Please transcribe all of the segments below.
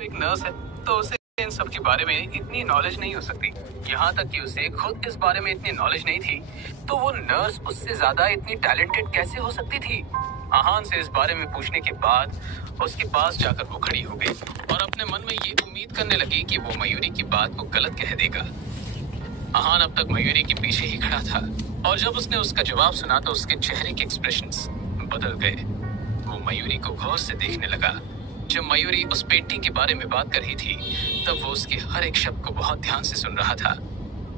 एक नर्स है तो उसे इन सब के बारे में इतनी नॉलेज नहीं हो सकती। यहाँ तक कि उसे खुद इस बारे में इतनी नॉलेज नहीं थी, तो वो नर्स उससे ज्यादा इतनी टैलेंटेड कैसे हो सकती थी। आहान से इस बारे में पूछने के बाद उसके पास जाकर वो खड़ी हो गई और अपने मन में ये उम्मीद करने लगी कि वो मयूरी की बात को गलत कह देगा। आहान अब तक मयूरी के पीछे ही खड़ा था और जब उसने उसका जवाब सुना तो उसके चेहरे के एक्सप्रेशंस बदल गए। वो मयूरी को गौर से देखने लगा। जब मयूरी उस पेंटिंग के बारे में बात कर रही थी तब वो उसके हर एक शब्द को बहुत ध्यान से सुन रहा था।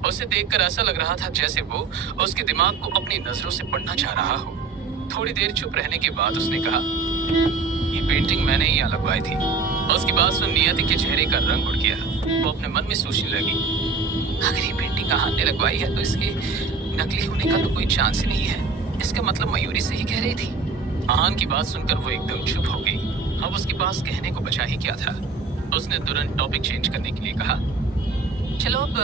उसे देखकर ऐसा लग रहा था जैसे वो उसके दिमाग को अपनी नजरों से पढ़ना चाह रहा हो। थोड़ी देर चुप रहने के बाद उसने कहा, ये पेंटिंग मैंने ही यहाँ लगवाई थी। उसकी बात सुन नियति के चेहरे का रंग उड़ गया। वो अपने मन में सोचने लगी, अगर ये पेंटिंग आहान ने लगवाई है तो इसके नकली होने का तो कोई चांस ही नहीं है। इसका मतलब मयूरी सही कह रही थी। आहान की बात सुनकर वो एकदम चुप हो गई। अब उसके पास कहने को बचा ही क्या था। उसने तुरंत टॉपिक चेंज करने के लिए कहा, चलो अब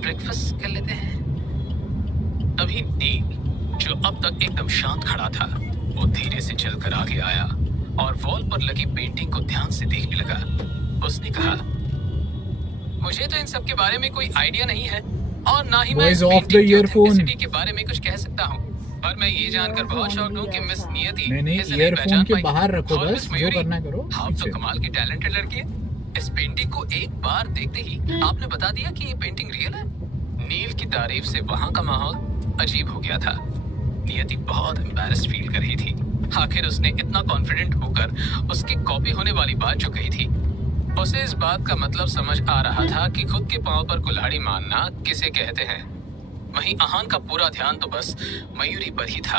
ब्रेकफास्ट कर लेते हैं। तभी नील, जो अब तक एकदम शांत खड़ा था, वो धीरे से चलकर आगे आया और वॉल पर लगी पेंटिंग को ध्यान से देखने लगा। उसने कहा, मुझे तो इन सब के बारे में कोई आइडिया नहीं है और ना ही मैं इस पेंटिंग की ऑथेंटिसिटी के बारे में कुछ कह सकता हूँ। और मैं ये जानकर बहुत शॉक्ड हूँ कि मिस नियति इसे नहीं पहचान पाई। बाहर रखो और बस, मिस जो मयूरी, करना करो। आप तो कमाल की टैलेंटेड लड़की है। इस पेंटिंग को एक बार देखते ही आपने बता दिया कि ये पेंटिंग रियल है। नील की तारीफ से वहाँ का माहौल अजीब हो गया था। नियति बहुत एम्बैरेस्ड फील कर रही थी। आखिर उसने इतना कॉन्फिडेंट होकर उसकी कॉपी होने वाली बात जो कही थी। उसे इस बात का मतलब समझ आ रहा था कि खुद के पांव पर कुल्हाड़ी मारना किसे कहते हैं। वहीं आहान का पूरा ध्यान तो बस मयूरी पर ही था।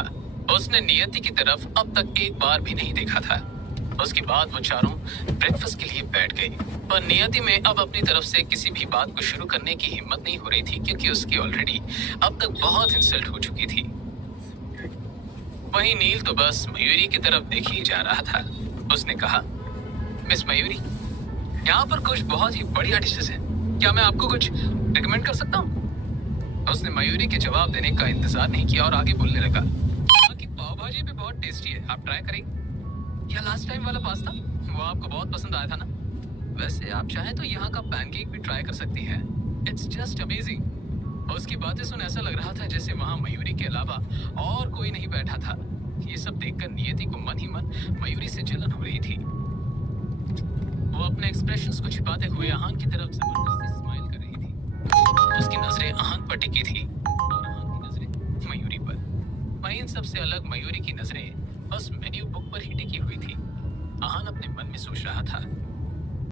उसने नियति की तरफ अब तक एक बार भी नहीं देखा था। उसके बाद वो चारों ब्रेकफास्ट के लिए बैठ गई, पर नियति में अब अपनी तरफ से किसी भी बात को शुरू करने की हिम्मत नहीं हो रही थी, क्योंकि उसकी ऑलरेडी अब तक बहुत इंसल्ट हो चुकी थी। वहीं नील तो बस मयूरी की तरफ देख ही जा रहा था। उसने कहा, मिस मयूरी, यहाँ पर कुछ बहुत ही बढ़िया डिशेस हैं। क्या मैं आपको कुछ रिकमेंड कर सकता हूँ? उसने मयूरी के जवाब देने का इंतजार नहीं किया और आगे बोलने लगा, पाव भाजी भी बहुत टेस्टी है, आप ट्राई करेंगे। या लास्ट टाइम वाला पास्ता, वो आपको बहुत पसंद आया था ना। वैसे आप चाहें तो यहाँ का पैनकेक भी ट्राई कर सकती हैं। It's just amazing. उसकी बातें सुन ऐसा लग रहा था जैसे वहाँ मयूरी के अलावा और कोई नहीं बैठा था। ये सब देखकर नियति को मन ही मन मयूरी से जलन हो रही थी। वो अपने एक्सप्रेशंस को छिपाते हुए आहान की तरफ जबरदस्ती स्माइल कर रही थी। उसकी नजरें आहान पर टिकी थी और आहान की नजरें मयूरी पर। वहीं इन सबसे अलग मयूरी की नजरें बस मेन्यू बुक पर ही टिकी हुई थी। आहान अपने मन में सोच रहा था,